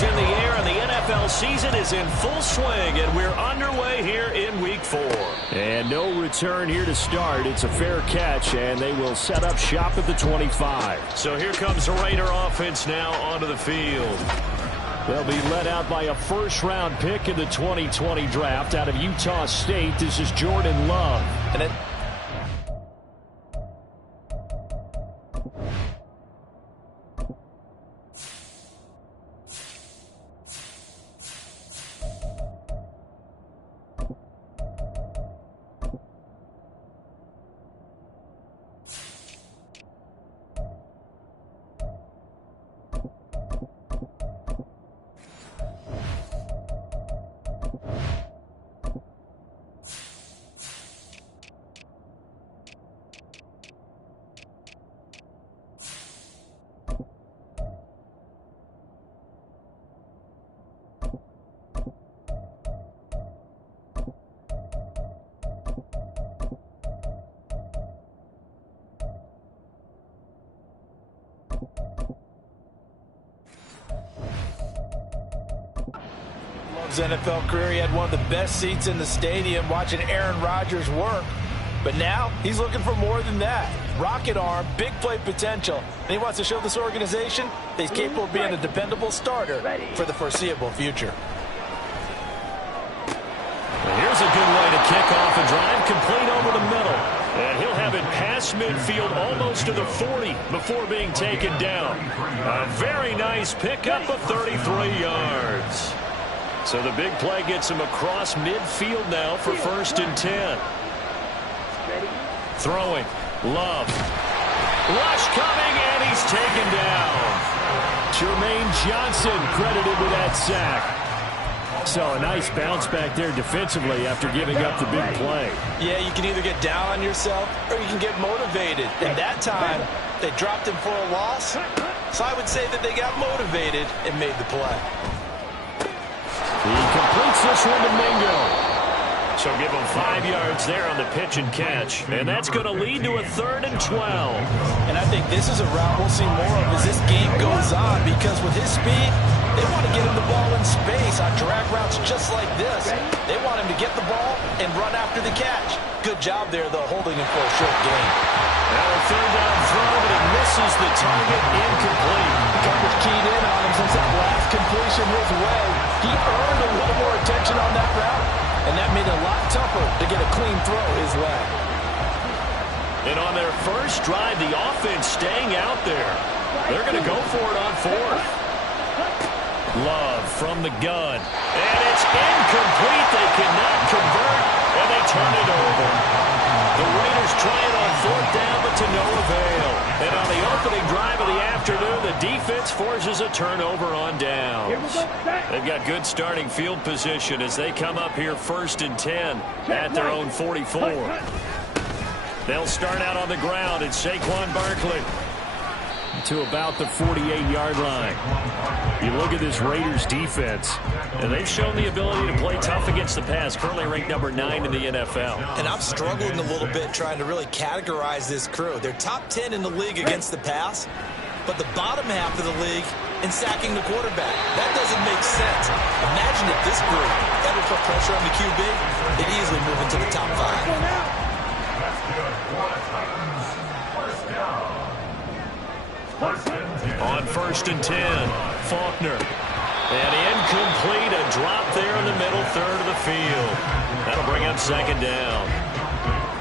is in the air, and the NFL season is in full swing, and we're underway here in Week 4. And no return here to start. It's a fair catch, and they will set up shop at the 25. So here comes the Raider offense now onto the field. They'll be led out by a first-round pick in the 2020 draft out of Utah State. This is Jordan Love. And it Love's NFL career, he had one of the best seats in the stadium watching Aaron Rodgers work. But now he's looking for more than that. Rocket arm, big play potential. And he wants to show this organization that he's capable of being a dependable starter for the foreseeable future. Well, here's a good way to kick off a drive, complete over the middle. And he'll have it past midfield almost to the 40 before being taken down. A very nice pickup of 33 yards. So the big play gets him across midfield now for 1st and 10. Throwing. Love. Rush coming, and he's taken down. Jermaine Johnson credited with that sack. So a nice bounce back there defensively after giving up the big play. Yeah, you can either get down on yourself or you can get motivated. And that time, they dropped him for a loss. So I would say that they got motivated and made the play. He completes this one to Mingo. So give him 5 yards there on the pitch and catch. And that's going to lead to a 3rd and 12. And I think this is a route we'll see more of as this game goes on, because with his speed, they want to get him the ball in space on drag routes just like this. They want him to get the ball and run after the catch. Good job there, though, holding him for a short gain. Now a 3rd down throw, but it misses the target, incomplete. Coverage keyed in on him since that last completion his way. He earned a little more attention on that route, and that made it a lot tougher to get a clean throw his way. And on their first drive, the offense staying out there. They're going to go for it on 4th. Love from the gun. And it's incomplete. They cannot convert, and they turn it over. The Raiders try it on 4th down, but to no avail. And on the opening drive of the afternoon, the defense forces a turnover on downs. They've got good starting field position as they come up here 1st and 10 at their own 44. They'll start out on the ground, and Saquon Barkley to about the 48-yard line. You look at this Raiders defense, and they've shown the ability to play tough against the pass, currently ranked number 9 in the NFL. And I'm struggling a little bit trying to really categorize this crew. They're top 10 in the league against the pass, but the bottom half of the league in sacking the quarterback. That doesn't make sense. Imagine if this group ever put pressure on the QB, they'd easily move into the top 5. On 1st and 10, Faulkner. And incomplete, a drop there in the middle 3rd of the field. That'll bring up 2nd down.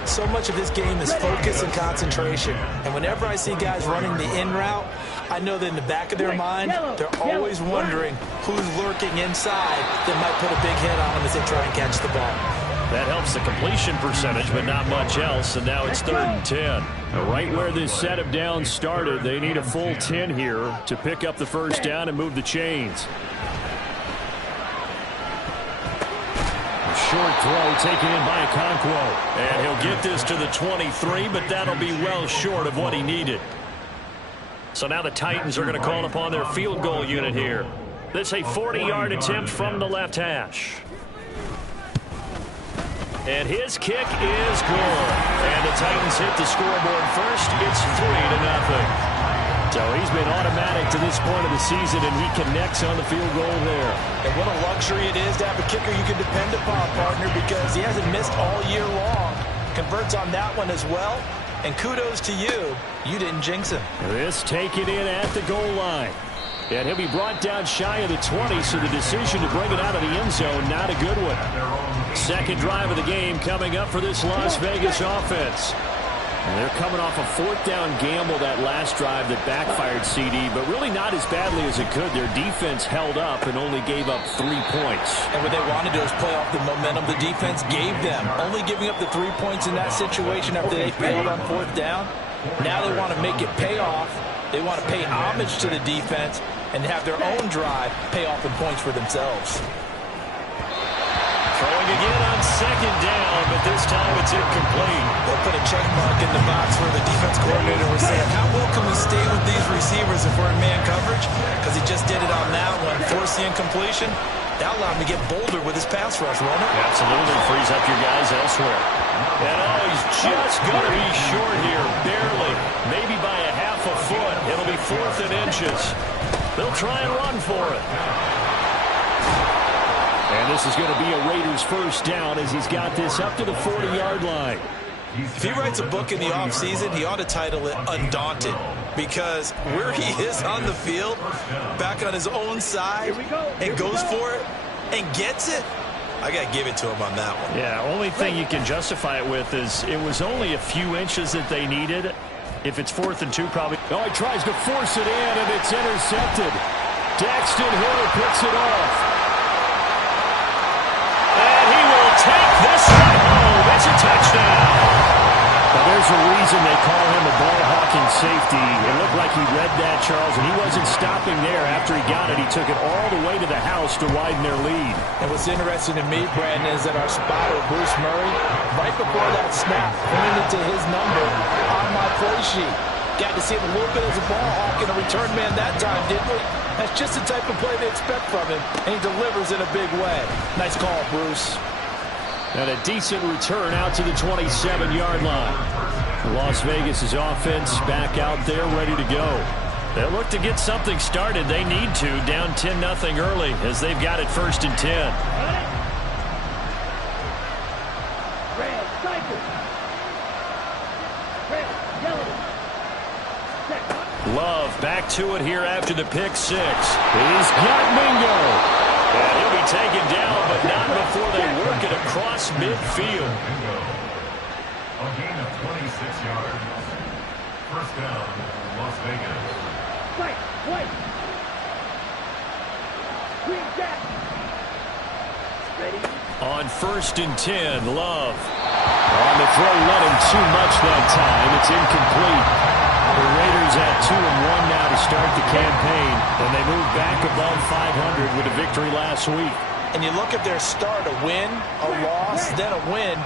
So much of this game is focus and concentration. And whenever I see guys running the in route, I know that in the back of their mind, they're always wondering who's lurking inside that might put a big hit on them as they try and catch the ball. That helps the completion percentage, but not much else, and now it's 3rd and 10. Right where this set of downs started, they need a full 10 here to pick up the 1st down and move the chains. A short throw taken in by Okonkwo. And he'll get this to the 23, but that'll be well short of what he needed. So now the Titans are going to call upon their field goal unit here. This a 40-yard attempt from the left hash. And his kick is good. And the Titans hit the scoreboard first. It's 3-0. So he's has been automatic to this point of the season, and he connects on the field goal there. And what a luxury it is to have a kicker you can depend upon, partner, because he hasn't missed all year long. Converts on that one as well. And kudos to you. You didn't jinx him. This taken in at the goal line. And he'll be brought down shy of the 20, so the decision to bring it out of the end zone, not a good one. Second drive of the game coming up for this Las Vegas offense. And they're coming off a fourth down gamble that last drive that backfired, CD, but really not as badly as it could. Their defense held up and only gave up 3 points. And what they wanted to do is play off the momentum the defense gave them. Only giving up the 3 points in that situation after they failed on fourth down. Now they want to make it pay off. They want to pay homage to the defense and have their own drive pay off in points for themselves. Throwing again on second down, but this time it's incomplete. They'll put a check mark in the box where the defense coordinator was saying, how well can we stay with these receivers if we're in man coverage? Because he just did it on that one. Force the incompletion. That allowed him to get bolder with his pass rush, won't it? Absolutely. Frees up your guys elsewhere. And he's just going to be short here. Barely. Maybe by a half a foot. It'll be 4th and inches. They'll try and run for it. And this is going to be a Raiders first down as he's got this up to the 40-yard line. If he writes a book in the offseason, he ought to title it Undaunted, because where he is on the field, back on his own side, and goes for it and gets it, I got to give it to him on that one. Yeah, only thing you can justify it with is it was only a few inches that they needed. If it's 4th and 2, probably. Oh, he tries to force it in, and it's intercepted. Daxton Hill picks it off. Take this one home. It's a touchdown. Now, there's a reason they call him a ball-hawking safety. It looked like he read that, Charles, and he wasn't stopping there after he got it. He took it all the way to the house to widen their lead. And what's interesting to me, Brandon, is that our spotter, Bruce Murray, right before that snap, pointed to his number on my play sheet. Got to see him a little bit as a ball hawk and a return man that time, didn't we? That's just the type of play they expect from him, and he delivers in a big way. Nice call, Bruce. And a decent return out to the 27-yard line. Las Vegas' offense back out there ready to go. They'll look to get something started. They need to. Down 10-0 early as they've got it 1st and 10. Love back to it here after the pick 6. He's got Mingo. And he'll be taken down, but not before they work it across midfield. A gain of 26 yards. First down, Las Vegas. On 1st and 10, Love. On the throw, let him too much that time. It's incomplete. The Raiders at 2-1 now to start the campaign, and they move back above 500 with a victory last week. And you look at their start, a win, a loss, then a win.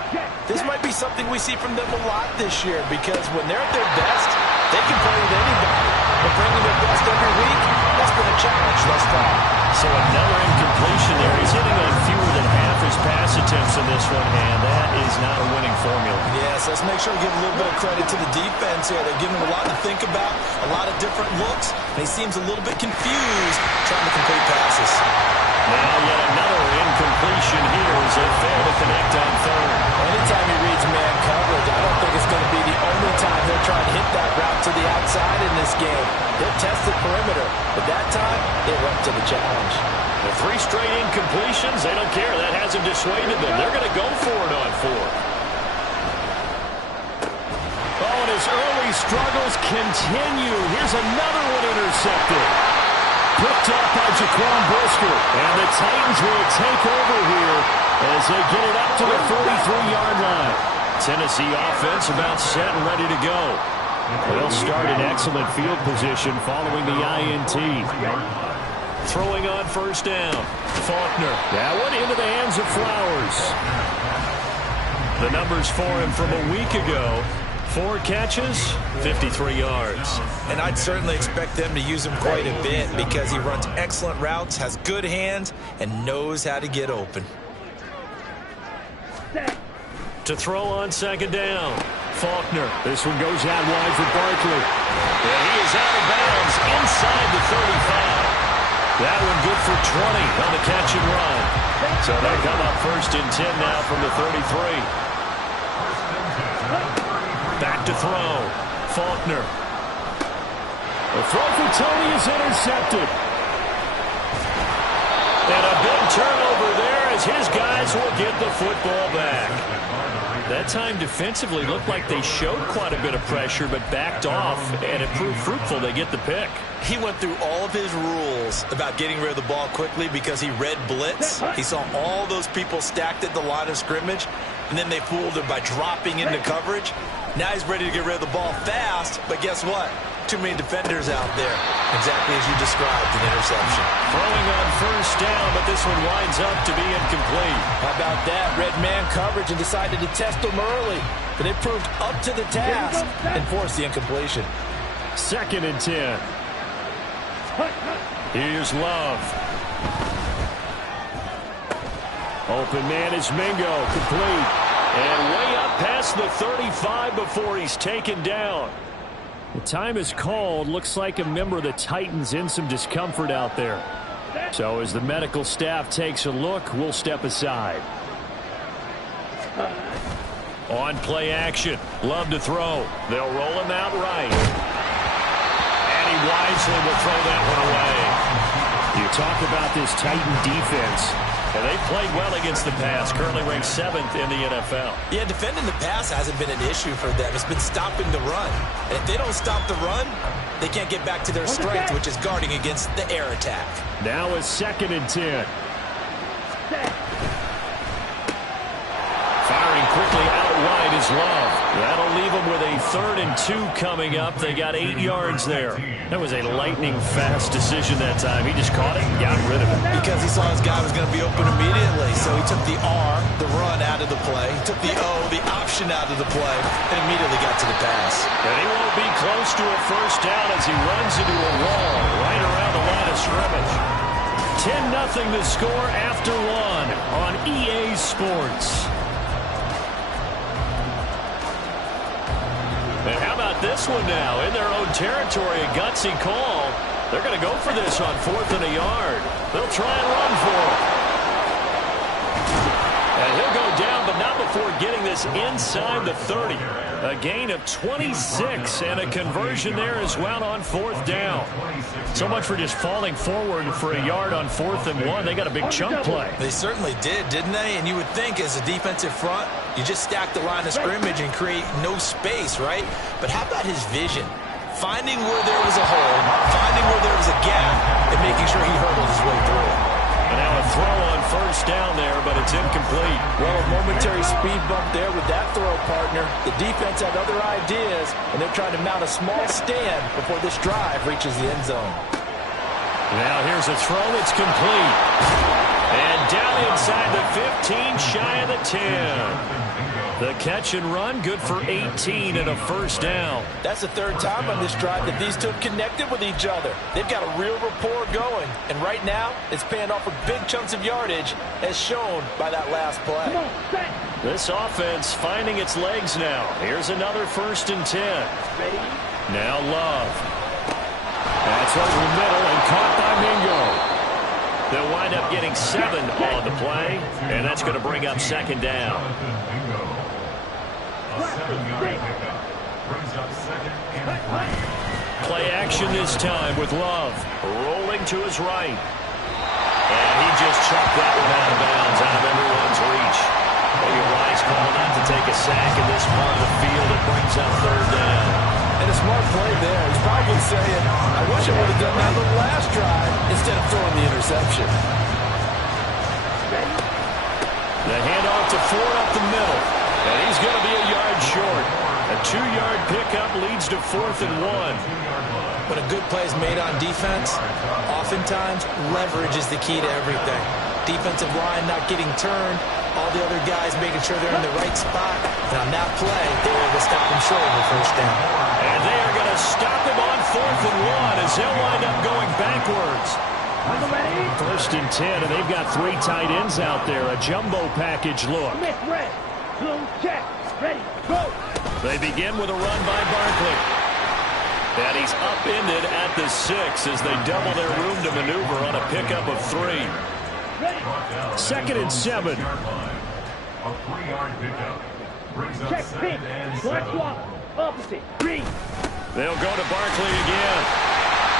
This might be something we see from them a lot this year, because when they're at their best, they can play with anybody. But bringing their best every week, that's been a challenge thus far. So another incompletion there. He's hitting on fewer than half his pass attempts in this one, and that is not a winning formula. Yes, let's make sure we give a little bit of credit to the defense here. They're giving him a lot to think about, a lot of different looks, and he seems a little bit confused trying to complete passes. Now yet another incompletion here as they fail to connect on 3rd. Anytime he reads man coverage, I don't think it's going to be the only time he'll try to hit that route to the outside in this game. He'll test the perimeter, but that time, they went to the challenge. The 3 straight incompletions, they don't care. That hasn't dissuaded them. They're going to go for it on 4th. Oh, and his early struggles continue. Here's another one intercepted. Picked up by Jaquan Brisker. And the Titans will take over here as they get it up to the 43-yard line. Tennessee offense about set and ready to go. They'll start in excellent field position following the INT. Throwing on 1st down. Faulkner. That one into the hands of Flowers. The numbers for him from a week ago. 4 catches, 53 yards. And I'd certainly expect them to use him quite a bit because he runs excellent routes, has good hands, and knows how to get open. To throw on 2nd down. Faulkner. This one goes out wide for Barkley. And he is out of bounds That one good for 20 on the catch and run. So they come up 1st and 10 now from the 33. Back to throw. Faulkner. The throw for Tony is intercepted. And a big turnover there as his guys will get the football back. That time defensively looked like they showed quite a bit of pressure but backed off, and it proved fruitful. They get the pick. He went through all of his rules about getting rid of the ball quickly because he read blitz. He saw all those people stacked at the line of scrimmage, and then they fooled him by dropping into coverage. Now he's ready to get rid of the ball fast, but guess what? Too many defenders out there. Exactly as you described, an interception. Throwing on 1st down, but this one winds up to be incomplete. How about that? Red man coverage and decided to test them early. But they proved up to the task and forced the incompletion. 2nd and 10. Here's Love. Open man is Mingo. Complete. And way up past the 35 before he's taken down. The time is called. Looks like a member of the Titans in some discomfort out there. So as the medical staff takes a look, we'll step aside. On play action. Love to throw. They'll roll him out right. And he wisely will throw that one away. You talk about this Titan defense. And they played well against the pass, currently ranked 7th in the NFL. Yeah, defending the pass hasn't been an issue for them. It's been stopping the run. And if they don't stop the run, they can't get back to their strength, which is guarding against the air attack. Now is 2nd and 10. Firing quickly out wide is Love. That'll leave them with a 3rd and 2 coming up. They got 8 yards there. That was a lightning-fast decision that time. He just caught it and got rid of it. Because he saw his guy was going to be open immediately. So he took the R, the run, out of the play. He took the O, the option out of the play, and immediately got to the pass. And he won't be close to a 1st down as he runs into a wall right around the line of scrimmage. 10-0 the score after 1 on EA Sports. And how about this one now? In their own territory, a gutsy call. They're going to go for this on 4th and a yard. They'll try and run for it. And he'll go down, but not before getting this inside the 30. A gain of 26 and a conversion there as well on 4th down. So much for just falling forward for a yard on 4th and 1. They got a big chunk play. They certainly did, didn't they? And you would think as a defensive front, you just stack the line of scrimmage and create no space, right? But how about his vision? Finding where there was a hole, finding where there was a gap, and making sure he hurdled his way through it. And now a throw on 1st down there, but it's incomplete. Well, a momentary speed bump there with that throw, partner. The defense had other ideas, and they're trying to mount a small stand before this drive reaches the end zone. Now here's a throw. It's complete. And down inside the 15, shy of the 10. The catch and run, good for 18 and a 1st down. That's the 3rd time on this drive that these two have connected with each other. They've got a real rapport going. And right now, it's paying off with big chunks of yardage, as shown by that last play. This offense finding its legs now. Here's another 1st and 10. Now Love. That's over the middle and caught by Mingo. They'll wind up getting 7 on the play, and that's going to bring up 2nd down. Play action this time with Love. Rolling to his right. And he just chucked that one out of bounds, out of everyone's reach. Maybe a wise call not to take a sack in this part of the field. It brings up 3rd down. And a smart play there. He's probably saying, I wish I would have done that on the last drive instead of throwing the interception. The handoff to Ford up the middle. And he's going to be a yard short. A 2-yard pickup leads to 4th and 1. When a good play is made on defense, oftentimes leverage is the key to everything. Defensive line not getting turned, all the other guys making sure they're in the right spot. And on that play, they were able to stop him short of the 1st down. And they are going to stop him on 4th and 1 as they'll wind up going backwards. 1st and 10, and they've got 3 tight ends out there. A jumbo package look. Check. Ready. Go. They begin with a run by Barkley. And he's upended at the 6 as they double their room to maneuver on a pickup of 3. 2nd and 7. A 3-yard pickup. Brings up Check 2nd pitch. and Black 7. swap. Opposite. Green. They'll go to Barkley again.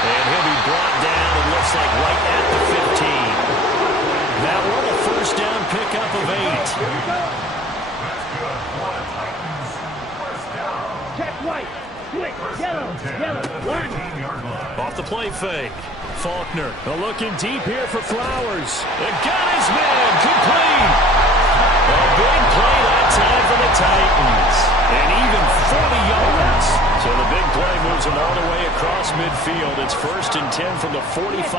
And he'll be brought down, it looks like, right at the 15. That one a first down pickup of 8. That's good. Florida Titans. First down. Check white. Switch. Yellow. Yellow. Line. 15-yard line. Off the play fake. Faulkner. Looking deep here for Flowers. And got his man. Complete. A big play that time for the Titans. And even 40 yards. So the big play moves them all the way across midfield. It's 1st and 10 from the 45.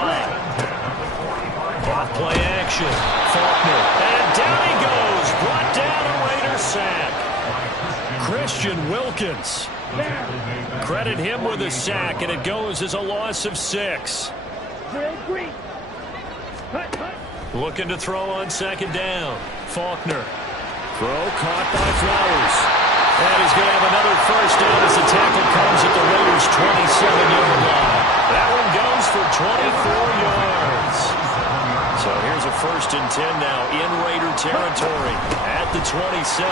Off play action. Faulkner. And down he goes. Brought down a Raider sack. Christian Wilkins. Credit him with a sack, and it goes as a loss of 6. Green. Hut. Looking to throw on 2nd down. Faulkner. Throw caught by Flowers. And he's going to have another first down as the tackle comes at the Raiders' 27-yard line. That one goes for 24 yards. So here's a 1st and 10 now in Raider territory at the 27.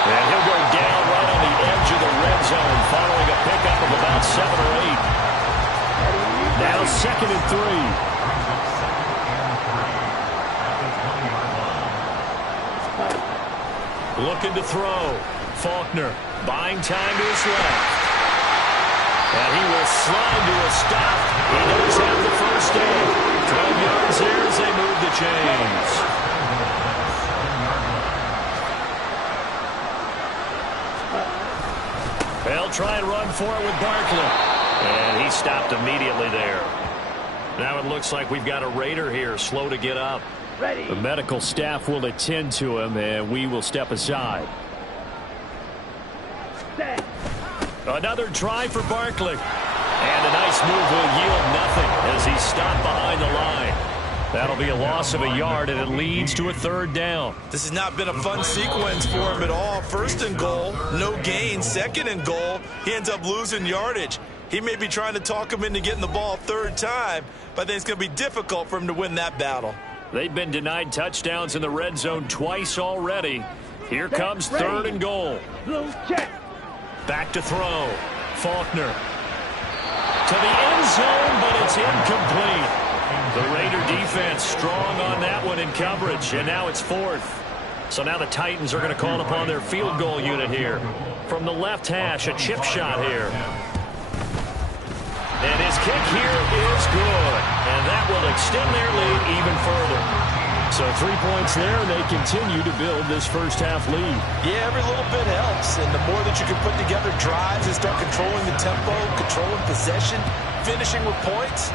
And he'll go down right on the edge of the red zone following a pickup of about 7 or 8. Now 2nd and 3. Looking to throw. Faulkner buying time to his left. And he will slide to a stop. He does have the first down. 12 yards there as they move the chains. They'll try and run for it with Barkley. And he stopped immediately there. Now it looks like we've got a Raider here, slow to get up. Ready. The medical staff will attend to him, and we will step aside. Set. Another try for Barkley. And a nice move will yield nothing as he's stopped behind the line. That'll be a loss of a yard, and it leads to a 3rd down. This has not been a fun sequence for him at all. 1st and goal, no gain. 2nd and goal, he ends up losing yardage. He may be trying to talk him into getting the ball 3rd time, but I think it's going to be difficult for him to win that battle. They've been denied touchdowns in the red zone twice already. Here comes 3rd and goal. Blue check. Back to throw. Faulkner. To the end zone, but it's incomplete. The Raider defense strong on that one in coverage, and now it's 4th. So now the Titans are going to call upon their field goal unit here. From the left hash, a chip shot here. And his kick here is good. And that will extend their lead even further. So 3 points there, and they continue to build this first half lead. Yeah, every little bit helps. And the more that you can put together drives and start controlling the tempo, controlling possession, finishing with points,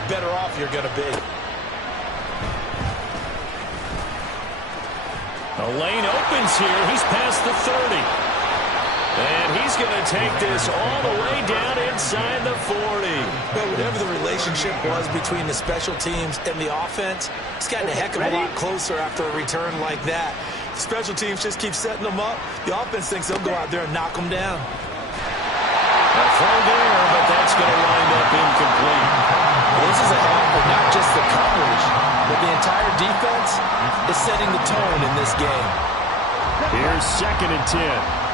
the better off you're going to be. A lane opens here. He's past the 30. And he's going to take this all the way down inside the 40. But whatever the relationship was between the special teams and the offense, it's gotten a heck of a lot closer after a return like that. The special teams just keep setting them up. The offense thinks they'll go out there and knock them down. A throw there, but that's going to wind up incomplete. This is a half for not just the coverage, but the entire defense is setting the tone in this game. Here's 2nd and 10.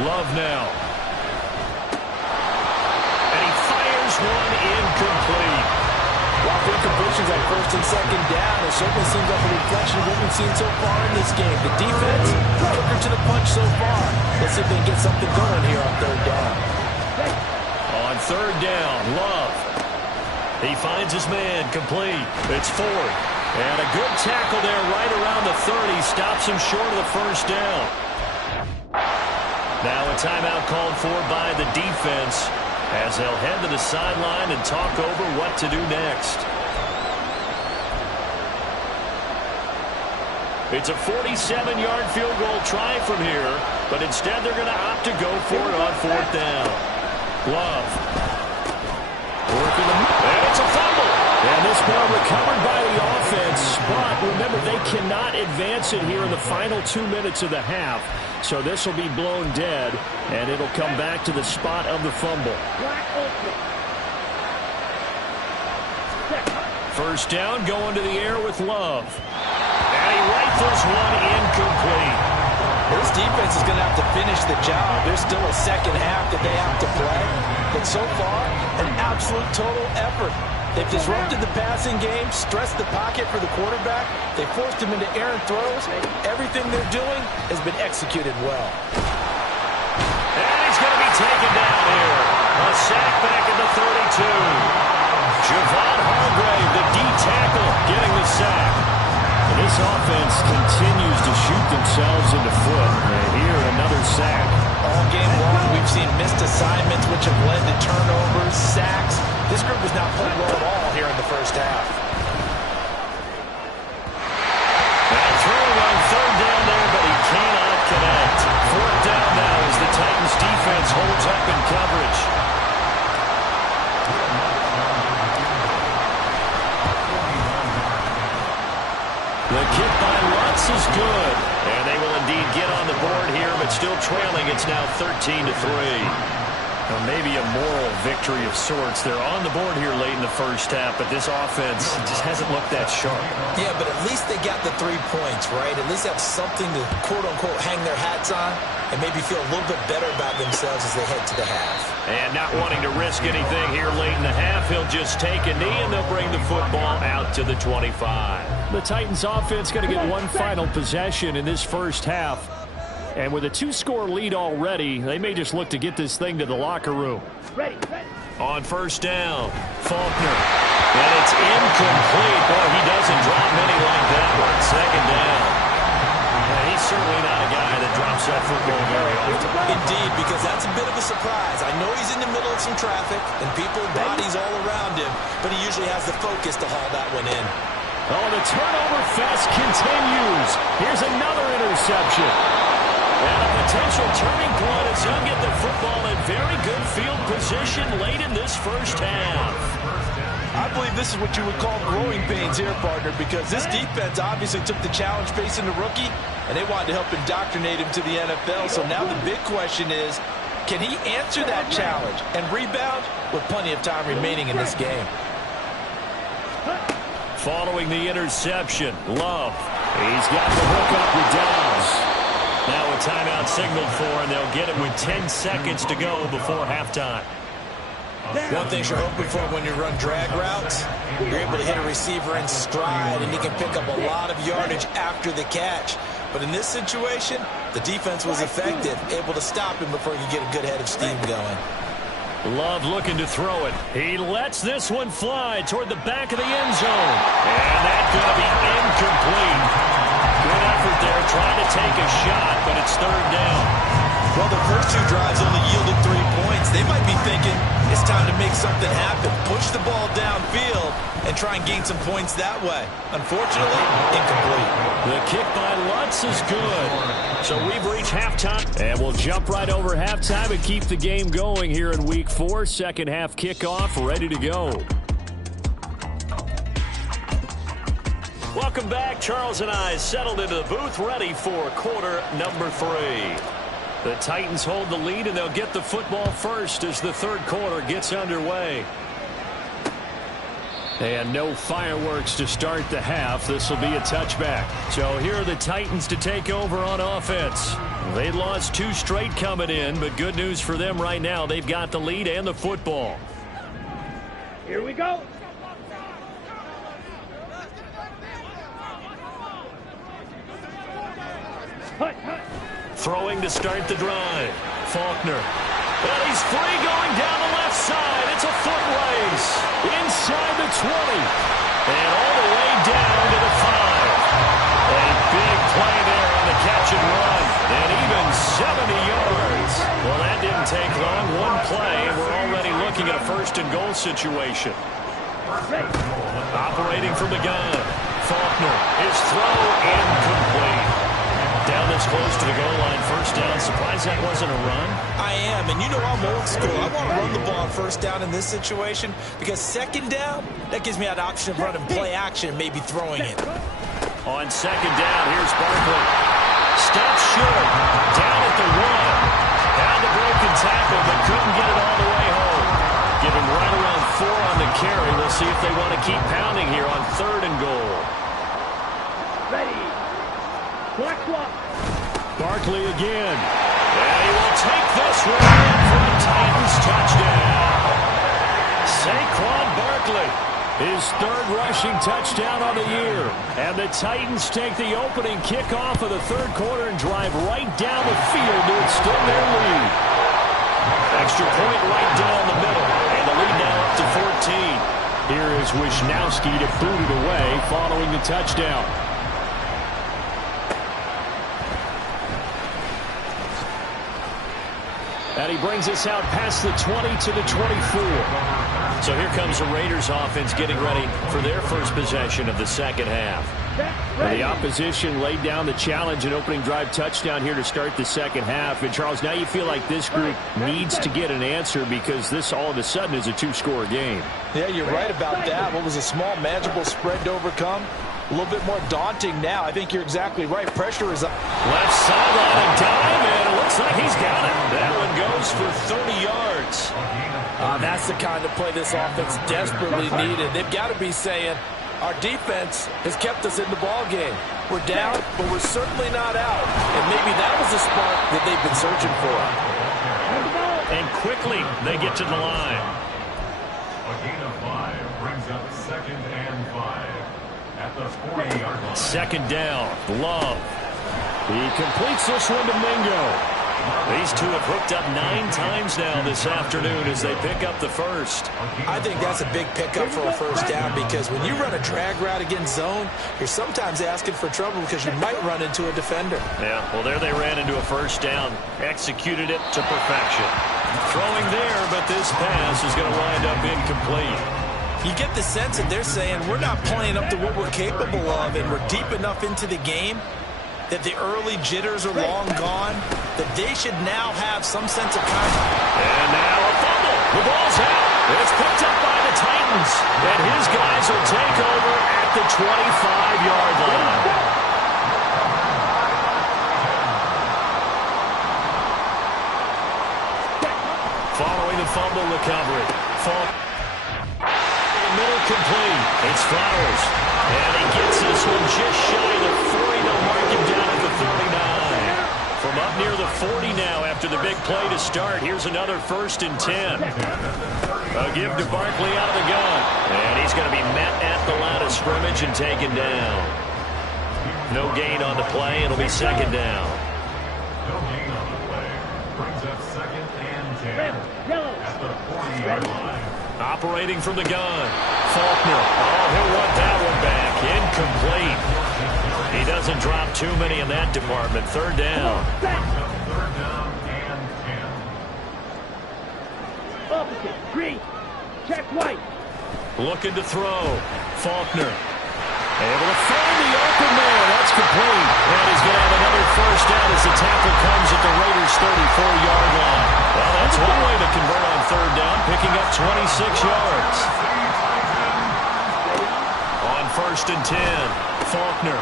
Love now. And he fires one incomplete. While the incompletions at 1st and 2nd down, it certainly seems like a reflection of what we've seen so far in this game. The defense, quicker to the punch so far. Let's see if they can get something going here on 3rd down. On 3rd down, Love. He finds his man, complete. It's 4th. And a good tackle there right around the 30. Stops him short of the first down. Now a timeout called for by the defense as they'll head to the sideline and talk over what to do next. It's a 47-yard field goal try from here, but instead they're going to opt to go for it on 4th down. Love. Working the, and it's a fumble. And this ball recovered by the offense, But remember, they cannot advance it here in the final 2 minutes of the half. So this will be blown dead, and it'll come back to the spot of the fumble. First down, going to the air with Love. And he rifles one incomplete. This defense is going to have to finish the job. There's still a second half that they have to play. But so far, an absolute total effort. They've disrupted the passing game, stressed the pocket for the quarterback. They forced him into errant throws. Everything they're doing has been executed well. And he's going to be taken down here. A sack back at the 32. Javon Hargrave, the D-tackle, getting the sack. And this offense continues to shoot themselves in the foot. And here, another sack. All game long, we've seen missed assignments, which have led to turnovers, sacks. This group has not played well at all here in the first half. And throwing on third down there, but he cannot connect. Fourth down now as the Titans defense holds up in coverage. The kick by Lutz is good. And they will indeed get on the board here, but still trailing. It's now 13-3. Well, maybe a moral victory of sorts. They're on the board here late in the first half, but this offense just hasn't looked that sharp. Yeah, but at least they got the 3 points, right? At least have something to, quote-unquote, hang their hats on and maybe feel a little bit better about themselves as they head to the half. And not wanting to risk anything here late in the half, he'll just take a knee and they'll bring the football out to the 25. The Titans offense going to get one final possession in this first half. And with a 2-score lead already, they may just look to get this thing to the locker room. Ready. On first down, Faulkner. And it's incomplete. Boy, he doesn't drop many like that one. Second down. And he's certainly not a guy that drops that football very often. Indeed, because that's a bit of a surprise. I know he's in the middle of some traffic and people, bodies all around him, but he usually has the focus to haul that one in. Oh, the turnover fest continues. Here's another interception. And a potential turning point as he'll get the football in very good field position late in this first half. I believe this is what you would call growing pains here, partner, because this defense obviously took the challenge facing the rookie, and they wanted to help indoctrinate him to the NFL. So now the big question is, can he answer that challenge and rebound with plenty of time remaining in this game? Following the interception, Love. He's got the hook up with Dobbs. Now a timeout signaled for, and they'll get it with 10 seconds to go before halftime. One thing you're hoping for when you run drag routes, you're able to hit a receiver in stride, and you can pick up a lot of yardage after the catch. But in this situation, the defense was effective, able to stop him before he could get a good head of steam going. Love looking to throw it. He lets this one fly toward the back of the end zone. And that's going to be incomplete. Good effort there, trying to take a shot, but it's third down. Well, the first 2 drives only yielded 3 points. They might be thinking it's time to make something happen. Push the ball downfield and try and gain some points that way. Unfortunately, incomplete. The kick by Lutz is good. So we've reached halftime, and we'll jump right over halftime and keep the game going here in Week 4. Second half kickoff, ready to go. Welcome back. Charles and I settled into the booth, ready for quarter number 3. The Titans hold the lead, and they'll get the football first as the third quarter gets underway. And no fireworks to start the half. This will be a touchback. So here are the Titans to take over on offense. They lost 2 straight coming in, but good news for them right now. They've got the lead and the football. Here we go. Throwing to start the drive. Faulkner. And he's free going down the left side. It's a foot race. Inside the 20. And all the way down to the 5. A big play there on the catch and run. And even 70 yards. Well, that didn't take long. One play, and we're already looking at a first and goal situation. Operating from the gun. Faulkner. His throw incomplete. Down this close to the goal line, first down. Surprised that wasn't a run? I am, and you know I'm old school. I want to run the ball on first down in this situation because second down, that gives me that option of running play action and maybe throwing it. On second down, here's Barkley. Stops short. Down at the 1. Had the broken tackle, but couldn't get it all the way home. Give him right around 4 on the carry. We'll see if they want to keep pounding here on 3rd and goal. Ready. Clock. Barkley again. And he will take this one in for a Titans touchdown. Saquon Barkley, his 3rd rushing touchdown on the year. And the Titans take the opening kickoff of the 3rd quarter and drive right down the field to extend their lead. Extra point right down the middle. And the lead now up to 14. Here is Wisnowski to boot it away following the touchdown. And he brings us out past the 20 to the 24. So here comes the Raiders offense getting ready for their first possession of the second half. And the opposition laid down the challenge and opening drive touchdown here to start the second half. And Charles, now you feel like this group needs to get an answer because this all of a sudden is a 2-score game. Yeah, you're right about that. What was a small, manageable spread to overcome? A little bit more daunting now. I think you're exactly right. Pressure is up. Left sideline and dive, and it looks like he's got it. That one goes for 30 yards. That's the kind of play this offense desperately needed. They've got to be saying, our defense has kept us in the ball game. We're down, but we're certainly not out. And maybe that was the spark that they've been searching for. And quickly, they get to the line. A gain of 5 brings up 2nd and 5 at the 40-yard line. Second down, Love. He completes this one to Mingo. These two have hooked up 9 times now this afternoon as they pick up the first. I think that's a big pickup for a first down because when you run a drag route against zone, you're sometimes asking for trouble because you might run into a defender. Yeah, well, there they ran into a first down. Executed it to perfection. Throwing there, but this pass is going to wind up incomplete. You get the sense that they're saying we're not playing up to what we're capable of and we're deep enough into the game that the early jitters are long gone, that they should now have some sense of confidence. And now a fumble. The ball's out. It's picked up by the Titans. And his guys will take over at the 25-yard line. Following the fumble recovery. Middle complete. It's Flowers. And he gets this one just shy of the 40. They'll mark him down at the 39. From up near the 40 now after the big play to start. Here's another 1st and 10. A give to Barkley out of the gun. And he's going to be met at the line of scrimmage and taken down. No gain on the play. It'll be 2nd down. No gain on the play. Brings up 2nd and 10 at the 40-yard line. Operating from the gun. Faulkner. Oh, he'll want that one back. Incomplete. He doesn't drop too many in that department. 3rd down. 3rd down and 10. Opposite. Green. Check white. Looking to throw. Faulkner. Able to find the open man. That's complete. And he's going to have another first down as the tackle comes at the Raiders' 34-yard line. Well, that's one way to convert on 3rd down, picking up 26 yards. On 1st and 10, Faulkner.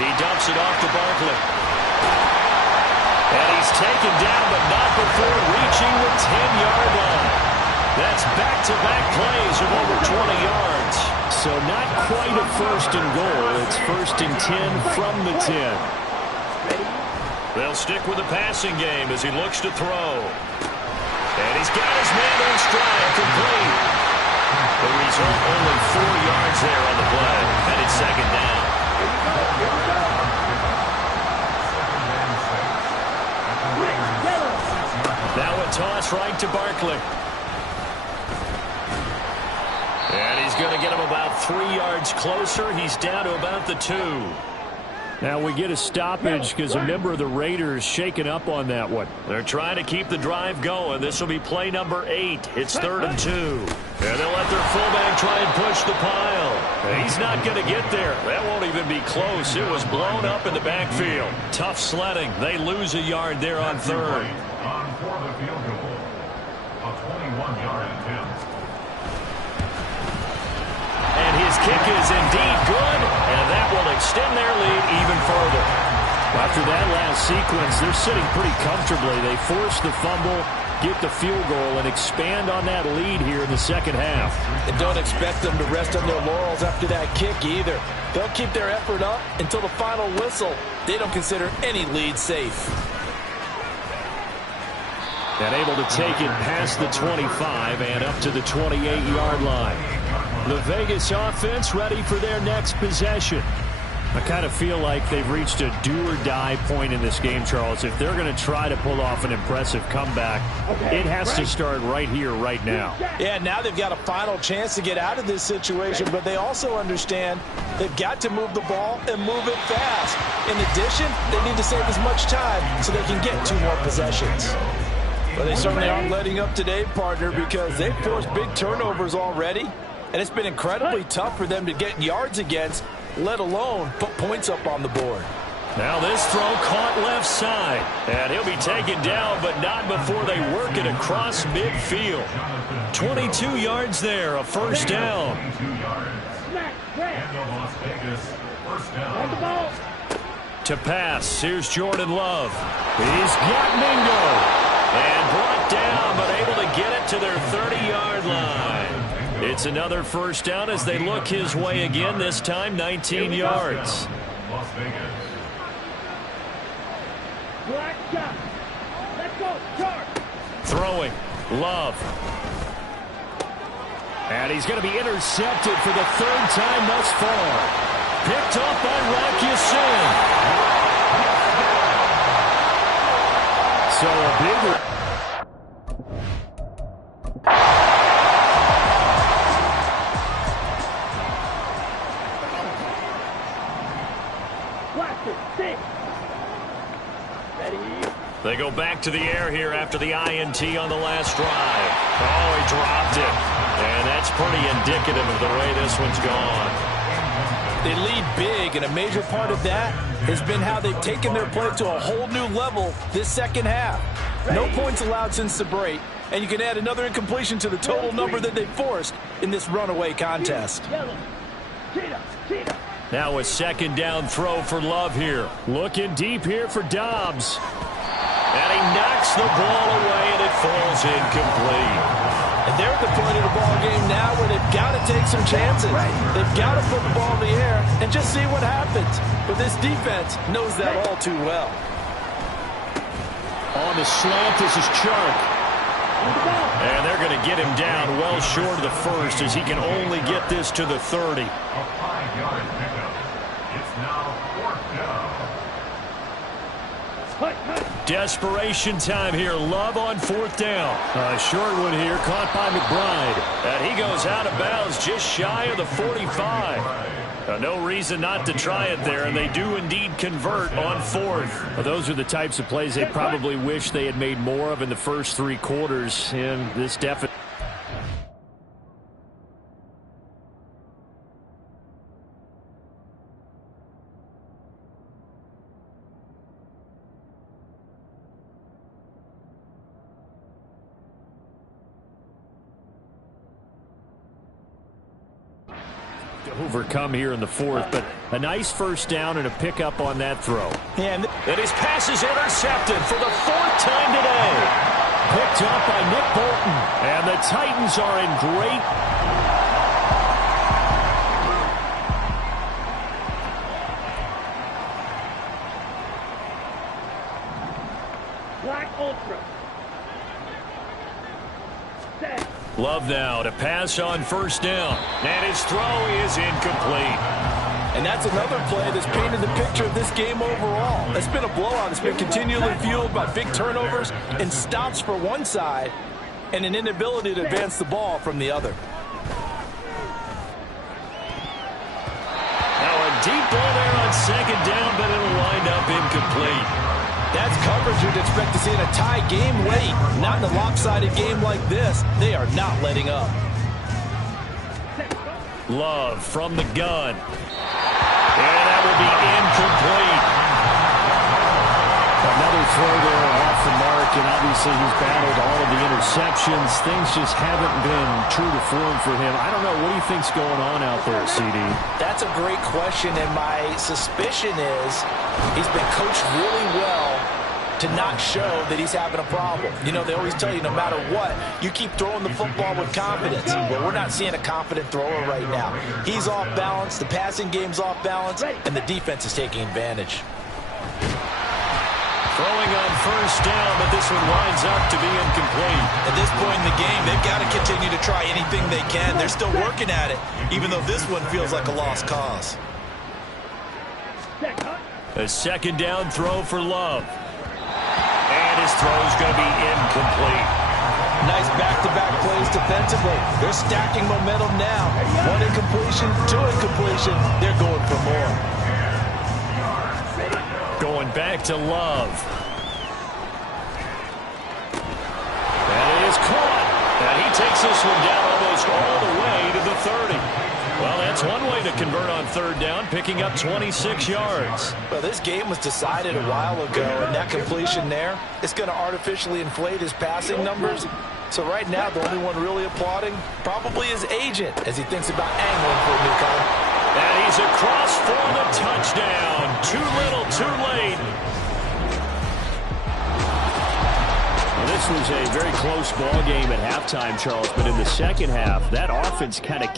He dumps it off to Barkley. And he's taken down, but not before reaching the 10-yard line. That's back-to-back plays of over 20 yards. So not quite a 1st and goal. It's 1st and 10 from the 10. They'll stick with the passing game as he looks to throw. And he's got his man on stride, complete. The result, only 4 yards there on the play. And it's 2nd down. Now a toss right to Barkley. And he's going to get him about 3 yards closer. He's down to about the 2. Now we get a stoppage because a member of the Raiders shaken up on that one. They're trying to keep the drive going. This will be play number 8. It's 3rd and 2. And they'll let their fullback try and push the pile. He's not going to get there. That won't even be close. It was blown up in the backfield. Tough sledding. They lose a yard there on 3rd. On for the field goal. A 21-yard attempt. And his kick is indeed good. And that that will extend their lead even further. After that last sequence, they're sitting pretty comfortably. They force the fumble, get the field goal, and expand on that lead here in the second half. And don't expect them to rest on their laurels after that kick either. They'll keep their effort up until the final whistle. They don't consider any lead safe. And able to take it past the 25 and up to the 28-yard line. The Vegas offense ready for their next possession. I kind of feel like they've reached a do-or-die point in this game, Charles. If they're going to try to pull off an impressive comeback, it has to start right here, right now. Yeah, now they've got a final chance to get out of this situation, but they also understand they've got to move the ball and move it fast. In addition, they need to save as much time so they can get 2 more possessions. Well, they certainly aren't letting up today, partner, because they've forced big turnovers already, and it's been incredibly tough for them to get yards against, let alone put points up on the board. Now this throw caught left side. And he'll be taken down, but not before they work it across midfield. 22 yards there, a first down. To pass, here's Jordan Love. He's got Mingo. And brought down, but able to get it to their 30-yard line. It's another first down as they look his way again, this time 19 yards. Las Vegas. Throwing, Love. And he's going to be intercepted for the 3rd time thus far. Picked up by Wk2. So a big... They go back to the air here after the INT on the last drive. Oh, he dropped it. And that's pretty indicative of the way this one's gone. They lead big, and a major part of that has been how they've taken their play to a whole new level this second half. No points allowed since the break, and you can add another incompletion to the total number that they forced in this runaway contest. Now a second down throw for Love here. Looking deep here for Dobbs. And he knocks the ball away, and it falls incomplete. And they're at the point of the ball game now where they've got to take some chances. They've got to put the ball in the air and just see what happens. But this defense knows that all too well. On the slant, this is Chark. And they're going to get him down well short of the first as he can only get this to the 30. A 5-yard pickup. It's now 4th down. Desperation time here. Love on 4th down. A short one here, caught by McBride. And he goes out of bounds just shy of the 45. No reason not to try it there, and they do indeed convert on 4th. Well, those are the types of plays they probably wish they had made more of in the first 3 quarters in this deficit. Overcome here in the 4th, but a nice first down and a pickup on that throw. And his pass is intercepted for the 4th time today. Picked up by Nick Bolton. And the Titans are in great... Black Ultra. Set. Love now to pass on 1st down. And his throw is incomplete. And that's another play that's painted the picture of this game overall. It's been a blowout. It's been continually fueled by big turnovers and stops for one side and an inability to advance the ball from the other. Now a deep ball there on 2nd down, but it'll wind up incomplete. That's coverage you'd expect to see in a tie game late. Not in a lopsided game like this. They are not letting up. Love from the gun. And that will be incomplete. Another throw there off the mark, and Obviously, he's battled all of the interceptions. Things just haven't been true to form for him. I don't know. What do you think's going on out there, CD? That's a great question, and my suspicion is he's been coached really well to not show that he's having a problem. You know, they always tell you no matter what, you keep throwing the football with confidence. Well, we're not seeing a confident thrower right now. He's off balance, the passing game's off balance, and the defense is taking advantage. Throwing on first down, but this one winds up to be incomplete. At this point in the game, they've got to continue to try anything they can. They're still working at it, even though this one feels like a lost cause. A second down throw for Love. And his throw is going to be incomplete. Nice back-to-back plays defensively. They're stacking momentum now. One incompletion, two incompletion. They're going for more. Going back to Love. That is caught. And he takes this one down almost all the way to the 30. Well, that's one way to convert on third down, picking up 26 yards. Well, this game was decided a while ago, and that completion there, it's going to artificially inflate his passing numbers. So right now, the only one really applauding probably his agent as he thinks about angling for a new contract. And he's across for the touchdown. Too little, too late. Well, this was a very close ball game at halftime, Charles, but in the second half, that offense kind of